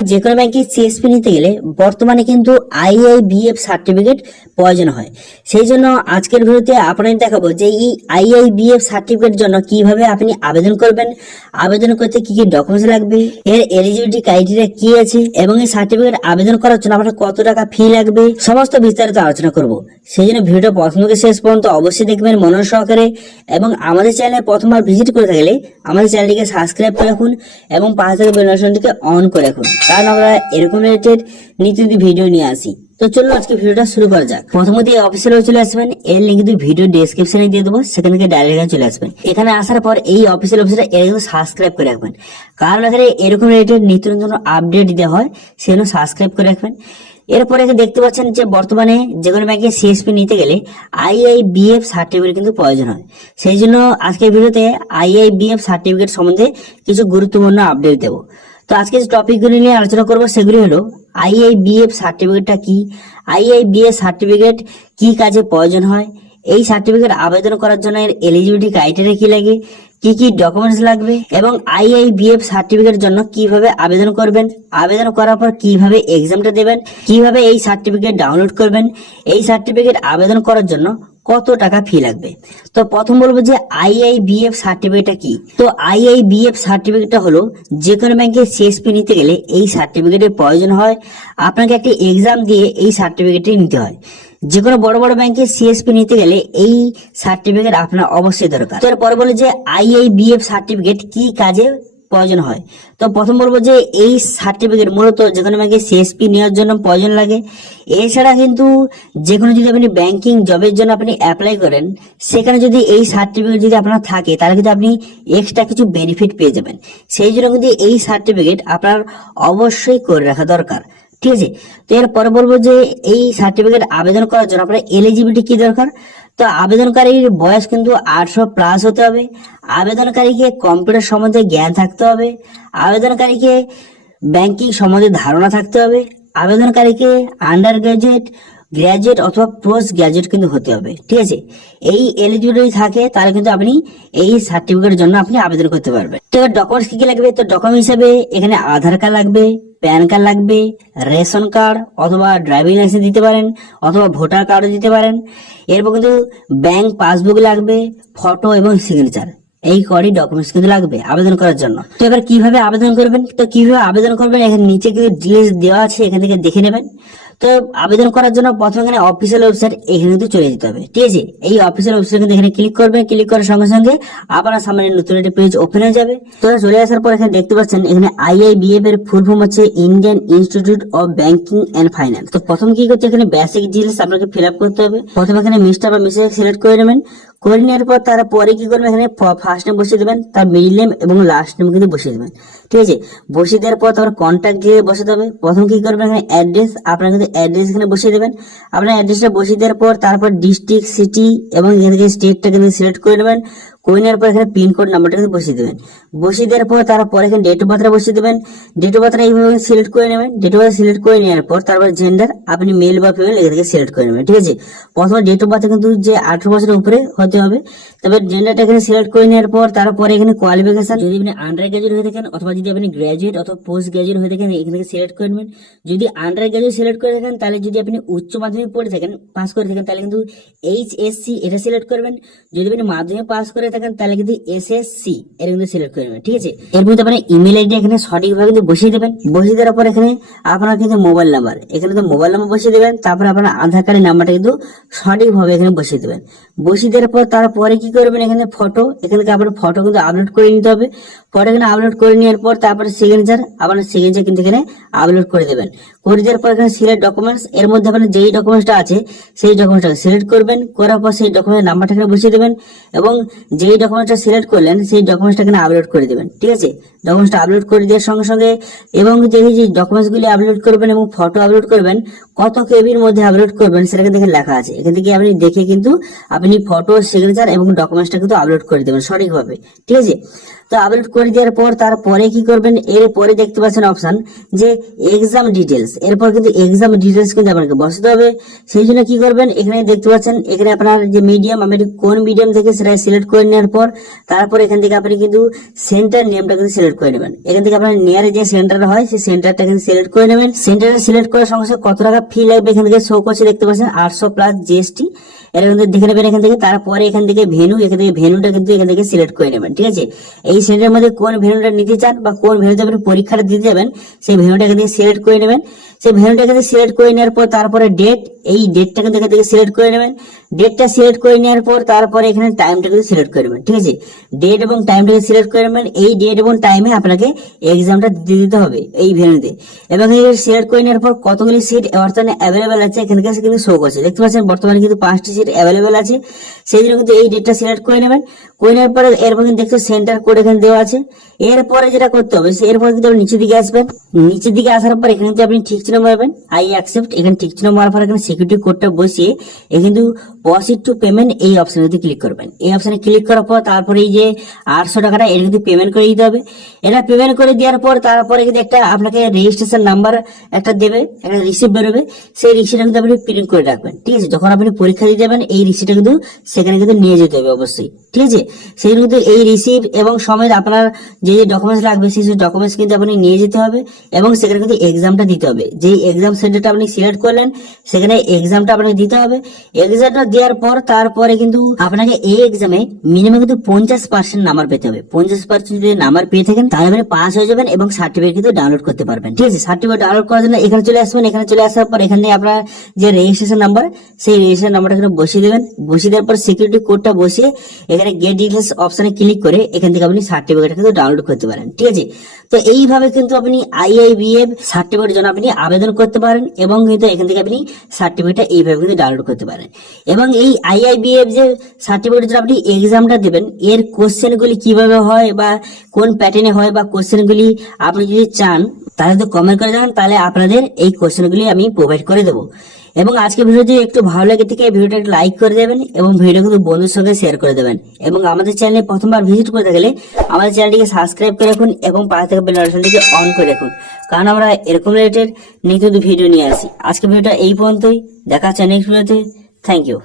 যে কোনো ব্যাংকে সিএসপি নিতে গেলে বর্তমানে কিন্তু আইআইবিএফ সার্টিফিকেট প্রয়োজন হয়। সেই জন্য আজকের ভিডিওতে আপনাদের দেখাবো যে এই আইআইবিএফ সার্টিফিকেটের জন্য কিভাবে আপনি আবেদন করবেন, আবেদন করতে কি কি ডকুমেন্টস লাগবে, এর এলিজিবিলিটি ক্রাইটেরিয়া কি আছে এবং এই সার্টিফিকেট আবেদন করার জন্য আপনার কত টাকা ফি লাগবে, সমস্ত বিস্তারিত আলোচনা করব। সেই জন্য ভিডিওটা প্রথম থেকে শেষ পর্যন্ত অবশ্যই দেখবেন মনোযোগ সহকারে এবং আমাদের চ্যানেলে প্রথমবার ভিজিট করে থাকলে আমাদের চ্যানেলটিকে সাবস্ক্রাইব করে রাখুন এবং পাশে থাকা বেল আইকনটিকে অন করে রাখুন, কারণ আমরা এরকম রিলেটেড নিত্য ভিডিও নিয়ে আসি। তো চলুন আজকে ভিডিওটা শুরু করা যাক। প্রথমত এই অফিসিয়াল চলে আসবেন, এর লিঙ্ক কিন্তু ভিডিও ডেসক্রিপশনে দিয়ে দেবো, সেখান থেকে ডাইরেক্ট চলে আসবেন। এখানে আসার পর এই অফিসিয়াল অফিসটা এর কিন্তু সাবস্ক্রাইব করে রাখবেন, কারণ এখানে এরকম রিলেটেড নিত্য নতুন আপডেট দিতে হয়, সেজন্য সাবস্ক্রাইব করে রাখবেন। এরপরে দেখতে পাচ্ছেন যে বর্তমানে যে কোনো ব্যাংকে সিএসপি নিতে গেলে আইআইবিএফ সার্টিফিকেট কিন্তু প্রয়োজন হয়। সেই জন্য আজকের ভিডিওতে আইআইবিএফ সার্টিফিকেট সম্বন্ধে কিছু গুরুত্বপূর্ণ আপডেট দেবো। তো আজকে যে টপিকগুলি নিয়ে আলোচনা করবো সেগুলি হলো আইআইবিএফ সার্টিফিকেটটা কি, আইআইবিএফ সার্টিফিকেট কি কাজে প্রয়োজন হয়, এই সার্টিফিকেট আবেদন করার জন্য এর এলিজিবিলিটি ক্রাইটেরিয়া কি লাগে, কি কি ডকুমেন্টস লাগবে এবং আইআইবিএফ সার্টিফিকেটের জন্য কিভাবে আবেদন করবেন, আবেদন করার পর কিভাবে এক্সামটা দেবেন, কিভাবে এই সার্টিফিকেট ডাউনলোড করবেন, এই সার্টিফিকেট আবেদন করার জন্য কত টাকা ফি লাগবে। তো প্রথম বলবো যে আইআইবিএফ সার্টিফিকেটটা কি। তো আইআইবিএফ সার্টিফিকেটটা হলো যে কোনো ব্যাংকে সিএসপি নিতে গেলে এই সার্টিফিকেটের প্রয়োজন হয়। আপনাকে একটি এক্সাম দিয়ে এই সার্টিফিকেটটি নিতে হয়। যে কোনো বড় বড় ব্যাংকে সিএসপি নিতে গেলে এই সার্টিফিকেট আপনার অবশ্যই দরকার। এরপরে বলে যে আইআইবিএফ সার্টিফিকেট কি কাজে প্রয়োজন হয়। তো প্রথম বলবো যে এই সার্টিফিকেট মূলত যে কোনো ব্যাংকে সিএসপি নেওয়ার জন্য প্রয়োজন লাগে। এছাড়া কিন্তু যে কোনো যদি আপনি ব্যাংকিং জবের জন্য আপনি অ্যাপ্লাই করেন, সেখানে যদি এই সার্টিফিকেট যদি আপনার থাকে তাহলে কিন্তু আপনি এক্সট্রা কিছু বেনিফিট পেয়ে যাবেন। সেই জন্য কিন্তু এই সার্টিফিকেট আপনার অবশ্যই করে রাখা দরকার, ঠিক আছে। তো এরপরে বলবো যে এই সার্টিফিকেট আবেদন করার জন্য আপনার এলিজিবিলিটি কি দরকার। তো আবেদনকারীর বয়স কিন্তু 18+ হতে হবে, আবেদনকারীকে কম্পিউটার সম্বন্ধে জ্ঞান থাকতে হবে, আবেদনকারীকে ব্যাংকিং সম্বন্ধে ধারণা থাকতে হবে, আবেদনকারীকে আন্ডার গ্রাজুয়েট অথবা পোস্ট গ্রাজুয়েট কিন্তু হতে হবে, ঠিক আছে। এই এলিজিবিলিটি থাকে তাহলে কিন্তু আপনি এই সার্টিফিকেটের জন্য আপনি আবেদন করতে পারবেন। তো ডকুমেন্টস কি কি লাগবে। তো ডকুমেন্ট হিসেবে এখানে আধার কার্ড লাগবে, প্যান কার্ড লাগবে, রেশন কার্ড অথবা ড্রাইভিং লাইসেন্স দিতে পারেন অথবা ভোটার কার্ডও দিতে পারেন। এরপর কিন্তু ব্যাংক পাসবুক লাগবে, ফটো এবং সিগনেচার, এই কয়টি ডকুমেন্টস কিন্তু লাগবে আবেদন করার জন্য। তো এবার কিভাবে আবেদন করবেন। তো কিভাবে আবেদন করবেন এখানে নিচে কিন্তু ডিটেইলস দেওয়া আছে, এখান থেকে দেখে নেবেন। তো আবেদন করার জন্য প্রথমে এখানে অফিসিয়াল ওয়েবসাইট এখানে কিন্তু চলে যেতে হবে, ঠিক আছে। এই অফিসিয়াল ওয়েবসাইট কিন্তু এখানে ক্লিক করবেন, ক্লিক করার সঙ্গে সঙ্গে আপনার সামনে নতুন একটা পেজ ওপেন হয়ে যাবে। তো চলে আসার পর এখানে দেখতে পাচ্ছেন এখানে আইআইবিএফ এর ফুল ফর্ম হচ্ছে Indian Institute of Banking and Finance. তো প্রথম কি করতে এখানে বেসিক ডিটেইলস আপনাকে ফিল আপ করতে হবে। প্রথমে এখানে মিস্টার বা মিসেস সিলেক্ট করে নেবেন, করে নেওয়ার পর তারপরে কি করবেন এখানে ফার্স্ট নেম বসিয়ে দেবেন, তার মিডল নেম এবং লাস্ট নেম কিন্তু বসিয়ে দেবেন, ঠিক আছে। বসিয়ে দেওয়ার পর তারপর কন্ট্যাক্ট দিয়ে বসাতে হবে। প্রথম কি করবেন এখানে অ্যাড্রেস, আপনার কিন্তু অ্যাড্রেস এখানে বসিয়ে দেবেন। আপনার অ্যাড্রেসটা বসিয়ে দেওয়ার পর তারপর ডিস্ট্রিক্ট, সিটি এবং এখান থেকে স্টেটটা কিন্তু সিলেক্ট করে নেবেন। করে নেওয়ার পর এখানে পিনকোড নাম্বারটা কিন্তু বসিয়ে দেবেন। বসিয়ে দেওয়ার পর তারপর এখানে ডেট অফ বার্থটা বসিয়ে দেবেন। ডেট অফ বার্থটা এইভাবে সিলেক্ট করে নেবেন। ডেট অফ বার্থ সিলেক্ট করে নেওয়ার পর তারপর জেন্ডার আপনি মেল বা ফিমেল এখান থেকে সিলেক্ট করে নেবেন, ঠিক আছে। প্রথমে ডেট অফ বার্থ কিন্তু যে 18 বছরের উপরে হতে হবে। তবে জেন্ডারটা এখানে সিলেক্ট করে নেওয়ার পর তারপরে এখানে কোয়ালিফিকেশন, যদি আপনি আন্ডার গ্রাজুয়েট হয়ে থাকেন অথবা যদি আপনি গ্রাজুয়েট অথবা পোস্ট গ্রাজুয়েট হয়ে থাকেন এখান থেকে সিলেক্ট করে নেবেন। যদি আন্ডার গ্রাজুয়েট সিলেক্ট করে থাকেন তাহলে যদি আপনি উচ্চ মাধ্যমিক পড়ে থাকেন, পাস করে থাকেন তাহলে কিন্তু এইচএসসি এটা সিলেক্ট করবেন। যদি আপনি মাধ্যমিক পাস করে থাকেন তাহলে কিন্তু এসএসসি এটা কিন্তু সিলেক্ট করে নেবেন, ঠিক আছে। এর মধ্যে আপনার ইমেল আইডি এখানে সঠিকভাবে কিন্তু বসিয়ে দেবেন। বসিয়ে দেওয়ার পর এখানে আপনার কিন্তু মোবাইল নাম্বার, এখানে তো মোবাইল নাম্বার বসিয়ে দেবেন। তারপর আপনার আধার কার্ডের নাম্বারটা কিন্তু সঠিকভাবে এখানে বসিয়ে দেবেন। বসিয়ে দেওয়ার পর তারপরে কি করবেন এখানে ফটো, এখান থেকে আপনার ফটো কিন্তু আপলোড করে নিতে হবে। ফটো এখানে আপলোড করে নেওয়ার পর তারপরে সিগনেচার, আপনার সিগনেচার কিন্তু এখানে আপলোড করে দেবেন। করে দেওয়ার পর এখানে সিলেক্ট ডকুমেন্টস, এর মধ্যে আপনার যেই ডকুমেন্টসটা আছে সেই ডকুমেন্টসটা সিলেক্ট করবেন। করার পর সেই ডকুমেন্টের নাম্বারটা এখানে বসিয়ে দেবেন এবং যেই ডকুমেন্টসটা সিলেক্ট করলেন সেই ডকুমেন্টসটা এখানে আপলোড করে দেবেন, ঠিক আছে। ডকুমেন্টসটা আপলোড করে দেওয়ার সঙ্গে সঙ্গে এবং যে ডকুমেন্টসগুলি আপলোড করবেন এবং ফটো আপলোড করবেন কত কেবির মধ্যে আপলোড করবেন সেটা দেখে লেখা আছে। এখান থেকে আপনি দেখে কিন্তু আপনি ফটো, সিগনেচার এবং ডকুমেন্টসটা কিন্তু আপলোড করে দেবেন সঠিকভাবে, ঠিক আছে। তো আপলোড করে দেওয়ার পর তারপরে কি করবেন, এরপরে দেখতে পাচ্ছেন অপশন যে এক্সাম ডিটেলস, এরপর কিন্তু এক্সাম ডিটেলস কিন্তু আপনাকে বসাতে হবে। সেই জন্য কি করবেন, এখানে দেখতে পাচ্ছেন এখানে আপনার যে মিডিয়াম, আপনি কোন মিডিয়াম থেকে সেটা সিলেক্ট করে নেওয়ার পর তারপর এখান থেকে আপনি কিন্তু সেন্টার নেমটা কিন্তু সিলেক্ট করে নেবেন। এখান থেকে আপনার নিয়ারে যে সেন্টার হয় সেই সেন্টারটা কিন্তু সিলেক্ট করে নেবেন। সেন্টারটা সিলেক্ট করার সঙ্গে সঙ্গে কত টাকা ফি লাগবে এখান থেকে শো করছে, দেখতে পাচ্ছেন 800 প্লাস জিএসটি, এটা কিন্তু দেখে নেবেন এখান থেকে। তারপরে এখান থেকে ভেন্যুটা কিন্তু এখান থেকে সিলেক্ট করে নেবেন, ঠিক আছে। এই সেন্টারের মধ্যে কোন ভেন্যুটা নিতে চান বা কোন ভেন্যুতে আপনি পরীক্ষাটা দিতে যাবেন সেই ভেন্যুটা এখান থেকে সিলেক্ট করে নেবেন। সেই ভেন্যুটা এখান থেকে সিলেক্ট করে নেওয়ার পর তারপরে ডেট, এই ডেটটা কিন্তু এখান থেকে সিলেক্ট করে নেবেন। ডেটটা সিলেক্ট করে নেওয়ার পর তারপরে এখানে টাইমটা কিন্তু সিলেক্ট করে নেবেন, ঠিক আছে। ডেট এবং টাইমটাকে সিলেক্ট করে নেবেন। এই ডেট এবং টাইমে আপনাকে এক্সামটা দিতে হবে এই ভেন্যুতে। এবং এই সিলেক্ট করে নেওয়ার পর কতগুলি সিট বর্তমানে অ্যাভেলেবেল আছে এখান থেকে কিন্তু শো করছে, দেখতে পাচ্ছেন বর্তমানে কিন্তু 5টি সিট অ্যাভেলেবেল আছে। সেই জন্য কিন্তু এই ডেটটা সিলেক্ট করে নেবেন। করে নেওয়ার পরে এরপর কিন্তু দেখতে সেন্টার কোড এখানে দেওয়া আছে। এরপরে যেটা করতে হবে, এরপর কিন্তু আপনি নিচের দিকে আসবেন। নিচের দিকে আসার পর এখানে কিন্তু আপনি ঠিক চিহ্ন মারবেন, আই অ্যাকসেপ্ট। এখানে ঠিক চিহ্ন মারার পর এখানে সিকিউরিটি কোডটা বসিয়ে এখানে কিন্তু প্রসিড টু পেমেন্ট এই অপশনে যদি ক্লিক করবেন। এই অপশনে ক্লিক করার পর তারপরে এই যে 800 টাকাটা এটা কিন্তু পেমেন্ট করে দিতে হবে। এটা পেমেন্ট করে দেওয়ার পর তারপরে কিন্তু একটা আপনাকে রেজিস্ট্রেশন নাম্বার একটা দেবে, একটা রিসিপ্ট বেরোবে। সেই রিসিপ্টটা কিন্তু আপনি প্রিন্ট করে রাখবেন, ঠিক আছে। যখন আপনি পরীক্ষা দিতে যাবেন এই রিসিপ্টটা কিন্তু সেখানে কিন্তু নিয়ে যেতে হবে অবশ্যই, ঠিক আছে। সেই কিন্তু এই রিসিপ্ট এবং সমেত আপনার যে যে ডকুমেন্টস লাগবে সেই ডকুমেন্টস কিন্তু আপনি নিয়ে যেতে হবে এবং সেখানে কিন্তু এক্সামটা দিতে হবে। যে এক্সাম সেন্টারটা আপনি সিলেক্ট করলেন সেখানে এক্সামটা আপনাকে দিতে হবে। এক্সামটা দেওয়ার পর তারপরে কিন্তু আপনাকে এই এক্সামে মিনিমাম কিন্তু 50% নাম্বার পেতে হবে। 50% যদি নাম্বার পেয়ে থাকেন তাহলে আপনি পাস হয়ে যাবেন এবং সার্টিফিকেট কিন্তু ডাউনলোড করতে পারবেন, ঠিক আছে। সার্টিফিকেট ডাউনলোড করার জন্য এখানে চলে আসবেন। এখানে চলে আসার পর এখানে আপনার যে রেজিস্ট্রেশন নাম্বার সেই রেজিস্ট্রেশন নাম্বারটা এখানে বসিয়ে দেবেন। বসিয়ে দেওয়ার পর সিকিউরিটি কোডটা বসিয়ে এখানে গেট ডিটেইলস অপশনে ক্লিক করে এখান থেকে আপনি সার্টিফিকেট কিন্তু ডাউনলোড করতে পারেন, ঠিক আছে। তো এইভাবে কিন্তু আপনি আইআইবিএফ সার্টিফিকেটের জন্য আপনি আবেদন করতে পারেন এবং কিন্তু এখান থেকে আপনি সার্টিফিকেটটা এইভাবে কিন্তু ডাউনলোড করতে পারেন। এবং এই আইআইবিএফ যে সার্টিফিকেটের জন্য আপনি এক্সামটা দেবেন এর কোশ্চেনগুলি কিভাবে হয় বা কোন প্যাটার্নে হয় বা কোশ্চেনগুলি আপনি যদি চান তাহলে তো কমেন্ট করে জানান, তাহলে আপনাদের এই কোশ্চেনগুলি আমি প্রোভাইড করে দেবো। এবং আজকে ভিডিও যদি একটু ভালো লাগে থেকে ভিডিওটা একটু লাইক করে দেবেন এবং ভিডিও কিন্তু বন্ধুর সঙ্গে শেয়ার করে দেবেন। এবং আমাদের চ্যানেলে প্রথমবার ভিজিট করে থাকলে আমাদের চ্যানেলটিকে সাবস্ক্রাইব করে রাখুন এবং পাশে থাকা বেল নোটিফিকেশনটিকে অন করে রাখুন, কারণ আমরা এরকম রিলেটেড নিত্য ভিডিও নিয়ে আসি। আজকে ভিডিওটা এই পর্যন্তই, দেখা হচ্ছে নেক্সট ভিডিওতে। Thank you.